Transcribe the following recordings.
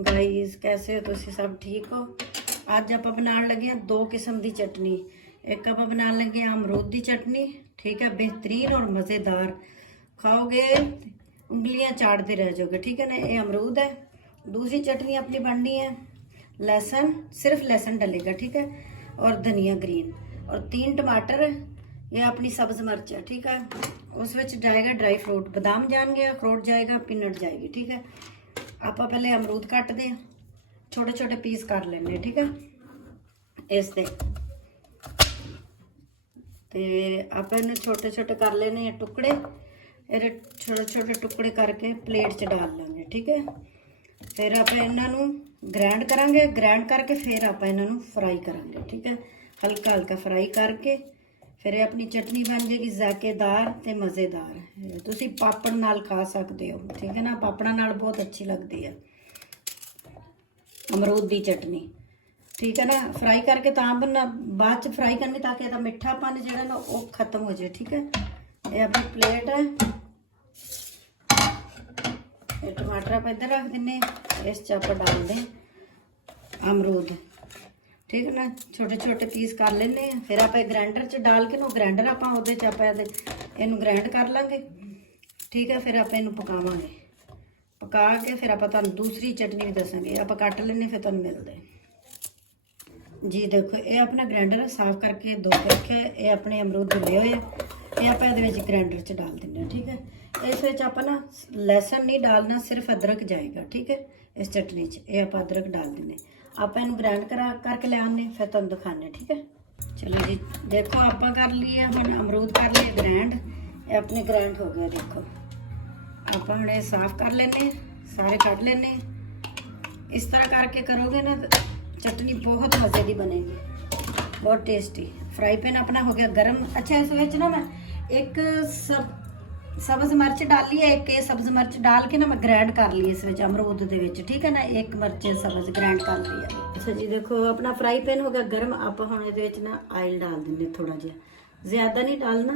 Guys कैसे हो तुसी सब ठीक हो। अज आप बनाने लगे हैं दो किस्म की चटनी। एक आप बनाने लगे हैं अमरूद की चटनी, ठीक है, बेहतरीन और मज़ेदार, खाओगे उंगलियां चाटते रह जाओगे, ठीक है ना। ये अमरूद है। दूसरी चटनी अपनी बननी है लहसुन, सिर्फ लहसुन डलेगा, ठीक है, और धनिया ग्रीन और 3 टमाटर, ये अपनी सब्ज मिर्च है, ठीक है। उस विच जाएगा ड्राई फ्रूट, बादाम जाएंगे, अखरोट जाएगा, पीनट जाएगी, ठीक है। आप पहले अमरूद कटते हैं, छोटे छोटे पीस कर लेने, ठीक है। इसके आप इन्हें छोटे छोटे कर लेने टुकड़े, ये छोटे छोटे टुकड़े करके प्लेट च डाल लेंगे, ठीक है। फिर आप इन्हों ग्राइंड करांगे, ग्राइंड करके फिर आप इन्हों फ्राई करांगे, ठीक है, हल्का हल्का फ्राई करके फिर ये अपनी चटनी बन जाएगी जायकेदार ते मज़ेदार। तुसी पापड़ नाल खा सकते हो, ठीक है ना, पापड़ा नाल बहुत अच्छी लगती है अमरूद की चटनी, ठीक है ना। फ्राई करके बनना बाद च फ्राई करनी ताकि इसका मिठापन जो ना वो खत्म हो जाए, ठीक है। ये अपनी प्लेट है, ये टमाटर आप इधर रख दें, इस च आप डाल दें अमरूद, ठीक है ना, छोटे छोटे पीस कर लेने। फिर आप ग्राइंडर च डाल के ना ग्राइंडर आप इनू ग्राइंड कर लेंगे, ठीक है। फिर आप इनू पकावांगे, पका के फिर आप दूसरी चटनी भी दसांगे, आप कट लेने फिर तुहानूं मिलदे जी। देखो ये अपना ग्राइंडर साफ करके धो के रखे, ये अपने अमरूद धुले हुए, ये आप ग्राइंडर च डाल देंगे, ठीक है। इस विच आप ना लहसुन नहीं डालना, सिर्फ अदरक जाएगा, ठीक है। इस चटनी च ये आप अदरक डाल देंगे, आप इनू ग्राइंड करके ले आने, फिर तुम दिखाने, ठीक है। चलो जी, देखो आप कर लिए हम अमरूद कर लिए ग्राइंड, ये अपने ग्राइंड हो गया। देखो आप हम ये साफ कर लेने, सारे कट लेने। इस तरह करके करोगे ना चटनी बहुत मज़े की बनेगी, बहुत टेस्टी। फ्राई पैन अपना हो गया गर्म। अच्छा इस विच ना मैं एक सब्ज मिर्च डाली है, एक सब्ज मिर्च डाल के ना मैं ग्राइंड कर ली इस विच अमरूद दे विच, ठीक है ना। एक मिर्च सब्ज ग्राइंड कर ली है। अच्छा जी, देखो अपना फ्राई पैन हो गया गर्म। आप हुण इहदे विच ना आयल डाल देंगे, थोड़ा जिहा, ज़्यादा नहीं डालना,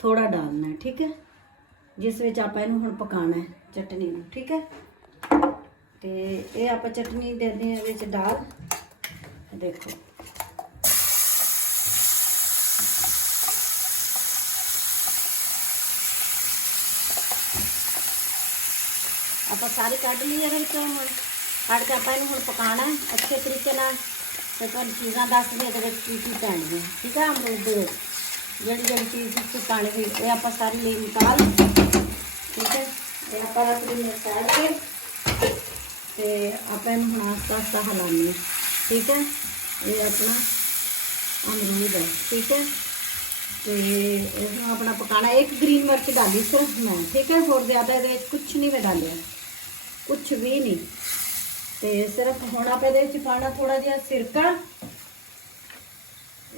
थोड़ा डालना है, ठीक है। जिस विच आप इहनूं हुण पकाना है चटनी नूं, ठीक है। तो ये आप चटनी दे दें इहदे विच डाल, देखो आप सारी कढ़ ली है, कढ़ के आप हूँ पकाना है अच्छे तरीके नाल। तो तुहानूं चीज़ां दस दी की पैणगियां, ठीक है। अमरूद जी जी चीज़ इस पानी हुई ये आप सारी ले निकाल, ठीक है। ये आप साइड के आप हूँ आस्ता आस्ता हिलाने, ठीक है। ये अपना अमरूद है, ठीक है। तो इसमें अपना पकाना। एक ग्रीन मिर्च डाली सिर्फ मैं, ठीक है, और ज़्यादा ये कुछ नहीं मैं डालिया, कुछ भी नहीं। तो सिर्फ हुण आप पाना थोड़ा जिहा सिरका,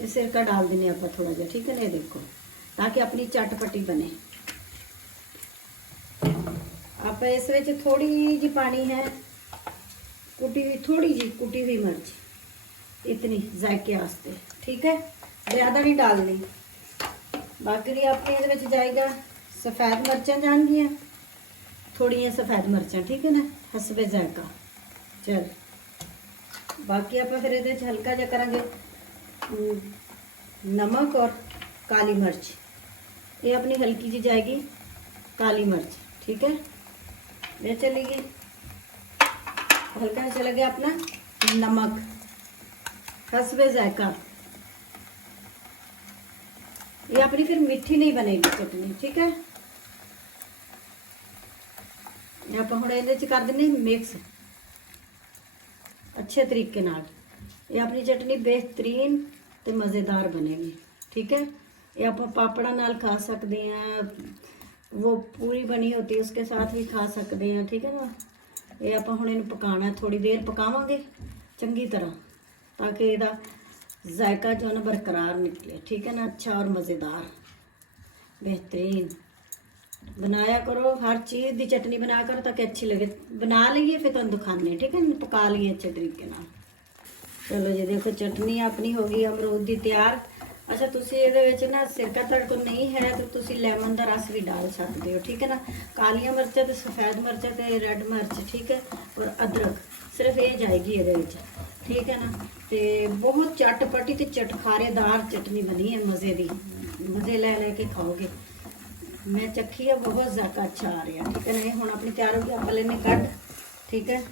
सिरका डाल देने आप थोड़ा जिहा, ठीक है ना। देखो ताकि अपनी चटपटी बने। आप इस विच थोड़ी जी पानी है कुटी हुई, थोड़ी जी कुटी हुई मिर्च, इतनी जायके वास्ते, ठीक है, ज़्यादा नहीं डालनी। बाकी अपने ये जाएगा सफ़ेद मिर्चां जाएगियाँ, थोड़िया सफ़ेद मिर्चां, ठीक है ना, हसबे जायका। चल बाकी आप फिर ये हल्का जहा करांगे नमक और काली मिर्च, ये अपनी हल्की जी जाएगी काली मिर्च, ठीक है। ये चलेगी हल्का चला गया अपना नमक हसबे जायका। ये अपनी फिर मीठी नहीं बनेगी चटनी, ठीक है। आप हम ये कर दें मिक्स अच्छे तरीके नाल, ये अपनी चटनी बेहतरीन तो मज़ेदार बनेगी, ठीक है। ये आप पापड़ा नाल खा सकते हैं, वो पूरी बनी होती है उसके साथ भी खा सकते हैं, ठीक है ना। ये आप हम इन पकाना, थोड़ी देर पकावांगे चंगी तरह ताकि इसका जायका जो ना बरकरार निकले, ठीक है ना, अच्छा और मज़ेदार बेहतरीन। बनाया करो हर चीज़ की चटनी बना कर ताकि अच्छी लगे। बना लीए फिर तुम दिखाने, ठीक है, पका लीए अच्छे तरीके नाल। चलो जी देखो चटनी अपनी हो गई अमरूद की तैयार। ਅੱਛਾ ਤੁਸੀਂ ਇਹਦੇ ਵਿੱਚ ਨਾ ਸਿਰਕਾ ਤੁਹਾਡੇ ਕੋਲ ਨਹੀਂ ਹੈ ਤਾਂ ਤੁਸੀਂ ਲੈਮਨ ਦਾ ਰਸ ਵੀ ਡਾਲ ਸਕਦੇ ਹੋ, ਠੀਕ ਹੈ ਨਾ। ਕਾਲੀਆਂ ਮਿਰਚਾਂ ਤੇ ਸਫੈਦ ਮਿਰਚਾਂ ਤੇ ਰੈੱਡ ਮਿਰਚ, ਠੀਕ ਹੈ, ਔਰ ਅਦਰਕ, ਸਿਰਫ ਇਹ ਜਾਏਗੀ ਇਹਦੇ ਵਿੱਚ, ਠੀਕ ਹੈ ਨਾ। ਤੇ ਬਹੁਤ ਚਟਪਟੀ ਤੇ ਚਟਖਾਰੇਦਾਰ ਚਟਨੀ ਬਣੀ ਹੈ, ਮਜ਼ੇ ਦੀ, ਮਜ਼ੇ ਲੈ ਲੈ ਕੇ ਖਾਓਗੇ। ਮੈਂ ਚੱਖੀ ਹੈ, ਬਹੁਤ ਜ਼ਿਆਦਾ ਅੱਛਾ ਆ ਰਿਹਾ, ਠੀਕ ਹੈ ਨਾ। ਇਹ ਹੁਣ ਆਪਣੀ ਤਿਆਰ ਹੋ ਗਈ, ਆਪਾਂ ਲੈਨੇ ਕੱਢ, ਠੀਕ ਹੈ,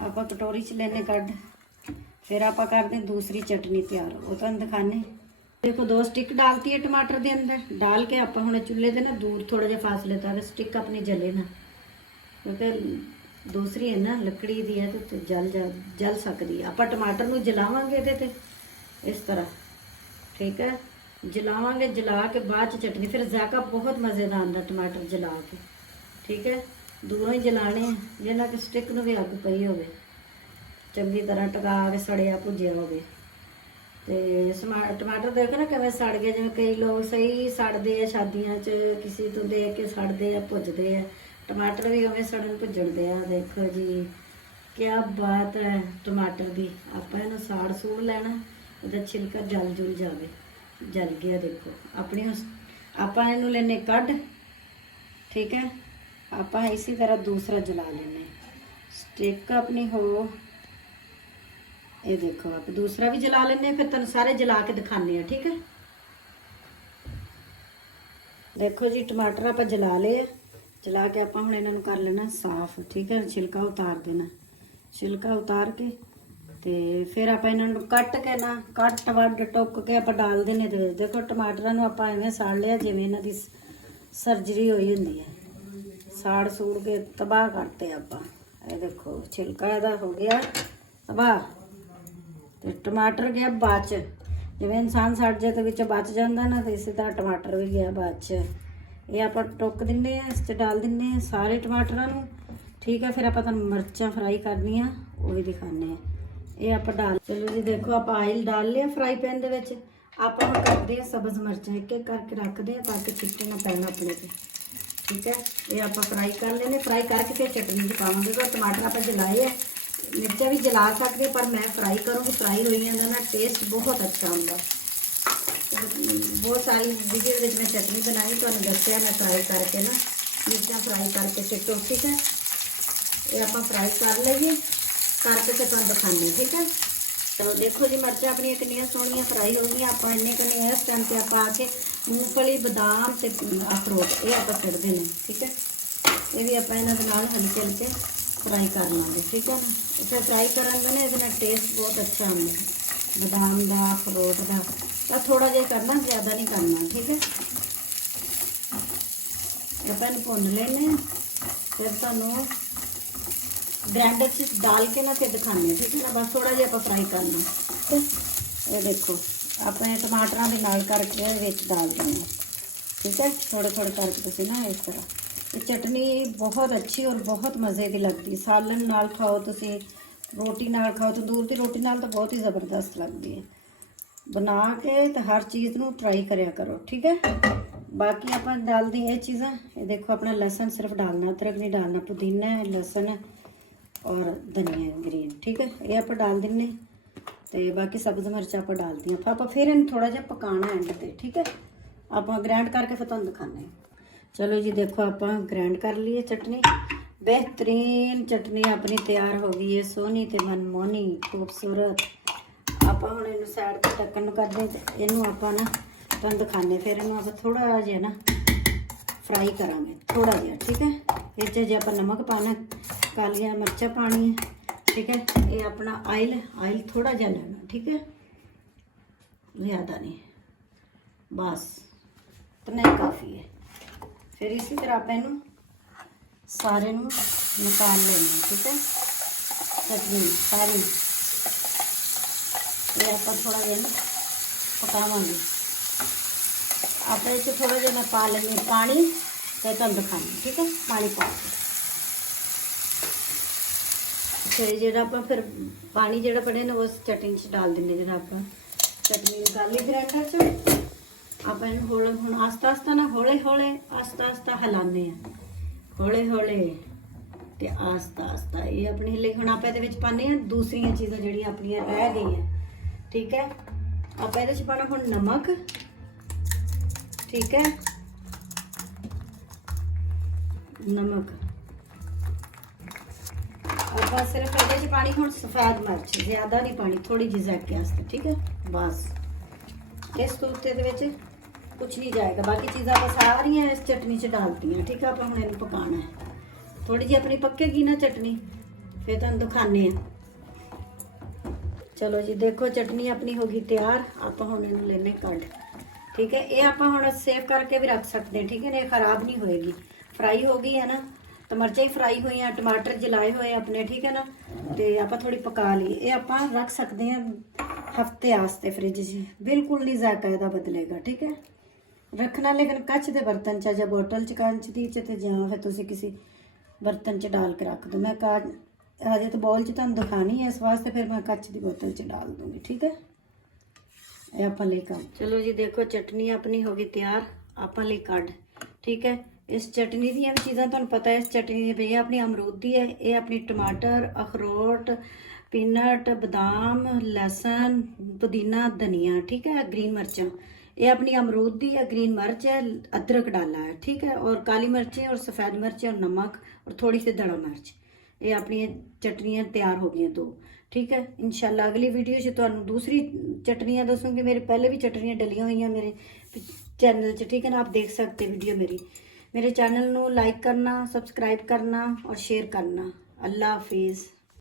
ਆਪਾਂ ਕਟੋਰੀ 'ਚ ਲੈਨੇ ਕੱਢ। फिर आप करते दूसरी चटनी तैयार, वो तुम दिखाने। देखो 2 स्टिक डालती है टमाटर के अंदर, डाल के आप हम चूल्हे से ना दूर थोड़ा जहा फासले तक स्टिक अपनी जले ना, क्योंकि दूसरी है ना लकड़ी दी है तो जल सकती है। आप टमाटर को जलावांगे ये इस तरह, ठीक है, जलावांगे, जला के बाद चटनी फिर जायका बहुत मज़े का आता टमाटर जला के, ठीक है। दूरों ही जलाने जिन्ना कि स्टिक में भी अग पई हो चंगी तरह टका के सड़िया भुजिया हो। टमाटर देखो ना किवें सड़ गए, जिवें कई लोग सही सड़ते हैं शादियां च, किसी तो देख के सड़ते हैं भुजते हैं, टमाटर भी उवें सड़न भुजणदे आ। देखो जी क्या बात है टमाटर की। आपां इहनूं साड़ सूड़ लैना, इहदा छिलका जल जुल जावे, जल गया देखो अपनी। आपां इहनूं लैने कढ़, ठीक है। आपां इसी तरह दूसरा जला लेने, स्टिक अपनी हो, ये देखो आप दूसरा भी जला लेने, फिर तुम सारे जला के दिखाने, ठीक है। देखो जी टमाटर आप जला ले, जला के आप हम इन्हों कर लेना साफ, ठीक है। छिलका उतार देना, छिलका उतार के ते फिर आप इन्हों कट के ना कट वड टुक के आप डाल देने। तो देखो टमाटरां आप इवें साड़ लिया जिवें इन्हां दी सर्जरी हुई हुंदी है, साड़ सूड़ के तबाह करते आप। ये देखो छिलका इहदा हो गया तबाह, तो टमाटर गया बाद च, जिवें इंसान सड़ जाए तो विच बच जाता ना, तो इसी तरह टमाटर भी गया बाद च। ये आप टुक दिन्ने, इस डाल दिन्ने सारे टमाटरां नूं, ठीक है। फिर आप मिर्चां फ्राई करनी, वो भी दिखाने। ये आप डाल, चलो जी देखो आप आयल डाल लिया फ्राई पैन दे विच। आप करते हैं सब्ज़ मिर्चां एक एक करके रखते हैं ताकि छिट्टे ना पैन अपने से, ठीक है। ये आप फ्राई कर लेने, फ्राई करके फिर चटनी च पावांगे। तो टमाटर आप जलाए है, मिर्चा भी जला सकते, पर मैं फ्राई करूँगी, फ्राई हुई ना टेस्ट बहुत अच्छा होगा। बहुत सारी वीडियो में मैं चटनी बनाई तो दसिया मैं फ्राई करके ना मिर्चा फ्राई करके सिटो, ठीक है। ये आप फ्राई कर लीजिए, करके तो तुम दिखाने, ठीक है। तो देखो जी मिर्चा अपनी कितनी सोहनिया फ्राई हो गई। आप इन्ने कने इस टाइम पर आप आके मूँगफली बादाम से अखरोट ये आप सिट देने, ठीक है। ये भी आप इन्होंने हल्के हल्के फ्राई कर लेंगे, ठीक है ना। इसे फ्राई करेंगे ना ये टेस्ट बहुत अच्छा आता, बादाम का अखरोट का। तो थोड़ा जिहा करना, ज़्यादा नहीं करना, ठीक है। अपन भुन लेने, फिर तुहानूं ग्राइंडर च डाल के ना फिर दिखाने, ठीक है ना। बस थोड़ा जिहा आप फ्राई करना, ठीक है। ये देखो अपने टमाटरां दे नाल करके विच डाल देना, ठीक है। थोड़े थोड़े करके तुसीं ना इस तरह। ये चटनी बहुत अच्छी और बहुत मज़े की लगती, सालन नाल खाओ तुसी, रोटी नाल खाओ, तो दूर की रोटी नाल तो बहुत ही ज़बरदस्त लगती है। बना के तो हर चीज़ नूं ट्राई करिया करो, ठीक है। बाकी आप डाल दी ये चीज़ां, ये देखो अपना लहसुन सिर्फ डालना, अदरक नहीं डालना, पुदीना है, लहसुन और धनिया ग्रीन, ठीक है। ये आप डाल दिन्ने, तो बाकी सब्ज़ मिर्च आप डाल दी। आप फिर इन थोड़ा जिहा पकाना एंड ते, ठीक है। आप ग्राइंड करके फिर तुहानूं दिखाने। चलो जी देखो आप ग्राइंड कर लिए चटनी, बेहतरीन चटनी अपनी तैयार हो गई है, सोहनी ते मनमोहनी खूबसूरत। आप हम इन साइड पर ढक्कन कर दें, इनू आप ना तुहानूं दिखाने। फिर इनू आप थोड़ा जिहा ना फ्राई करांगे, थोड़ा जिहा, ठीक है। इस जे आप नमक पाना, कालियां मिर्चां पानी, ठीक है। ये अपना आयल थोड़ा जिहा लेना, ठीक है, ज़्यादा नहीं, बस इतना ही काफ़ी है। फिर इसी तरह आप इनू सारे नू निकाल लेना, ठीक है। चटनी सारी ये आप थोड़ा जिहा ना पकावांगे। आप इस थोड़ा जिहा पा लेंगे पानी, फिर तुहानूं दिखाने, ठीक है। पानी पा के फिर जो आप फिर पानी जो पड़े ना उस चटनी च डाल देंगे। जो आप चटनी निकाल ली ग्राइंडर च, आप हौले हम आस्ता आस्ता ना हौले हौले आस्ता आस्ता हिलाने, हौले हौले तो आस्ता आस्ता ये अपनी हिले। हम आप पाने दूसरिया चीज़ां जिहड़ियां अपनियां रह गई हैं, ठीक है। ਆਪਾਂ ਇਹਦੇ 'ਚ ਪਾਣਾ ਹੁਣ ਨਮਕ, ਠੀਕ ਹੈ, ਨਮਕ। ਆਪਾਂ ਸਿਰਫ ਇਹਦੇ 'ਚ ਪਾਣੀ ਹੁਣ ਸਫੈਦ ਮਿਰਚ, ਜ਼ਿਆਦਾ ਨਹੀਂ ਪਾਣੀ, ਥੋੜੀ ਜਿਹੀ ਜ਼ਾਇਕੇ ਵਾਸਤੇ, ਠੀਕ ਹੈ ਬਸ। ਇਸ ਤੋਂ ਉੱਤੇ ਦੇ ਵਿੱਚ ਕੁਛ ਨਹੀਂ ਜਾਏਗਾ, ਬਾਕੀ ਚੀਜ਼ਾਂ ਆਪਾਂ ਸਾਰੀਆਂ ਇਸ ਚਟਨੀ 'ਚ ਡਾਲਤੀਆਂ, ਠੀਕ ਹੈ। ਆਪਾਂ ਹੁਣ ਇਹਨੂੰ ਪਕਾਉਣਾ ਹੈ, ਥੋੜੀ ਜਿਹੀ ਆਪਣੀ ਪੱਕੇਗੀ ਨਾ ਚਟਨੀ, ਫਿਰ ਤੁਹਾਨੂੰ ਦਿਖਾਣੇ ਆ। ਚਲੋ ਜੀ ਦੇਖੋ ਚਟਨੀ ਆਪਣੀ ਹੋ ਗਈ ਤਿਆਰ। ਆਪਾਂ ਹੁਣ ਇਹਨੂੰ ਲੈਣੇ ਕੱਢ, ਠੀਕ ਹੈ। ਇਹ ਆਪਾਂ ਹੁਣ ਸੇਵ ਕਰਕੇ ਵੀ ਰੱਖ ਸਕਦੇ ਹਾਂ, ਠੀਕ ਹੈ, ਇਹ ਖਰਾਬ ਨਹੀਂ ਹੋਏਗੀ। ਫਰਾਈ ਹੋ ਗਈ ਹੈ ਨਾ, ਤਾਂ ਮਿਰਚਾਂ ਹੀ ਫਰਾਈ ਹੋਈਆਂ, ਟਮਾਟਰ ਜਲਾਏ ਹੋਏ ਆਪਣੇ, ਠੀਕ ਹੈ ਨਾ। ਤੇ ਆਪਾਂ ਥੋੜੀ ਪਕਾ ਲਈ, ਇਹ ਆਪਾਂ ਰੱਖ ਸਕਦੇ ਹਾਂ ਹਫਤੇ ਆਸਤੇ ਫ੍ਰਿਜ 'ਚ, ਬਿਲकुल नहीं जायका ਇਹਦਾ ਬਦਲੇਗਾ, ਠੀਕ ਹੈ। ਰੱਖਣਾ ਲੇਕਿਨ ਕੱਚ ਦੇ ਬਰਤਨ 'ਚ ਜਾਂ ਬੋਟਲ 'ਚ, ਕੰਚ ਦੀ 'ਚ, ਤੇ ਜਾਂ ਫਿਰ ਤੁਸੀਂ ਕਿਸੇ ਬਰਤਨ 'ਚ ਡਾਲ ਕੇ ਰੱਖ ਦੋ। ਮੈਂ ਹਜੇ ਤਾਂ ਬੋਲ 'ਚ ਤੁਹਾਨੂੰ ਦਿਖਾਣੀ ਹੈ, ਇਸ ਵਾਸਤੇ ਫਿਰ ਮੈਂ ਕੱਚ ਦੀ ਬੋਤਲ 'ਚ ਡਾਲ ਦੂੰਗੀ, ਠੀਕ ਹੈ। ਇਹ ਆਪਾਂ ਲਈ ਕੱਢ। ਚਲੋ ਜੀ ਦੇਖੋ ਚਟਨੀ ਆਪਣੀ ਹੋ ਗਈ ਤਿਆਰ, ਆਪਾਂ ਲਈ ਕੱਢ, ਠੀਕ ਹੈ। ਇਸ ਚਟਨੀ ਦੀਆਂ ਵੀ ਚੀਜ਼ਾਂ ਤੁਹਾਨੂੰ ਪਤਾ ਹੈ। ਇਸ ਚਟਨੀ ਦੀ ਇਹ ਆਪਣੀ ਅਮਰੂਦ ਦੀ ਹੈ, ਇਹ ਆਪਣੀ ਟਮਾਟਰ, ਅਖਰੋਟ, पीनट, बादाम, लहसुन, पुदीना, धनिया, ठीक है, ग्रीन मिर्चा, ये अपनी अमरूद दी है, ग्रीन मिर्च है, अदरक डाला है, ठीक है, और काली मिर्चें और सफ़ेद मिर्चें और नमक और थोड़ी सी दड़ा मिर्च। ये अपनी चटनियाँ तैयार हो गई दो, ठीक है। इंशाल्लाह अगली वीडियो से तुहानू दूसरी चटनियाँ दसूँगी। मेरे पहले भी चटनियाँ डलियाँ हुई हैं मेरे चैनल च, ठीक है ना, आप देख सकते वीडियो मेरी। मेरे चैनल नू लाइक करना, सब्सक्राइब करना और शेयर करना। अल्लाह हाफिज़।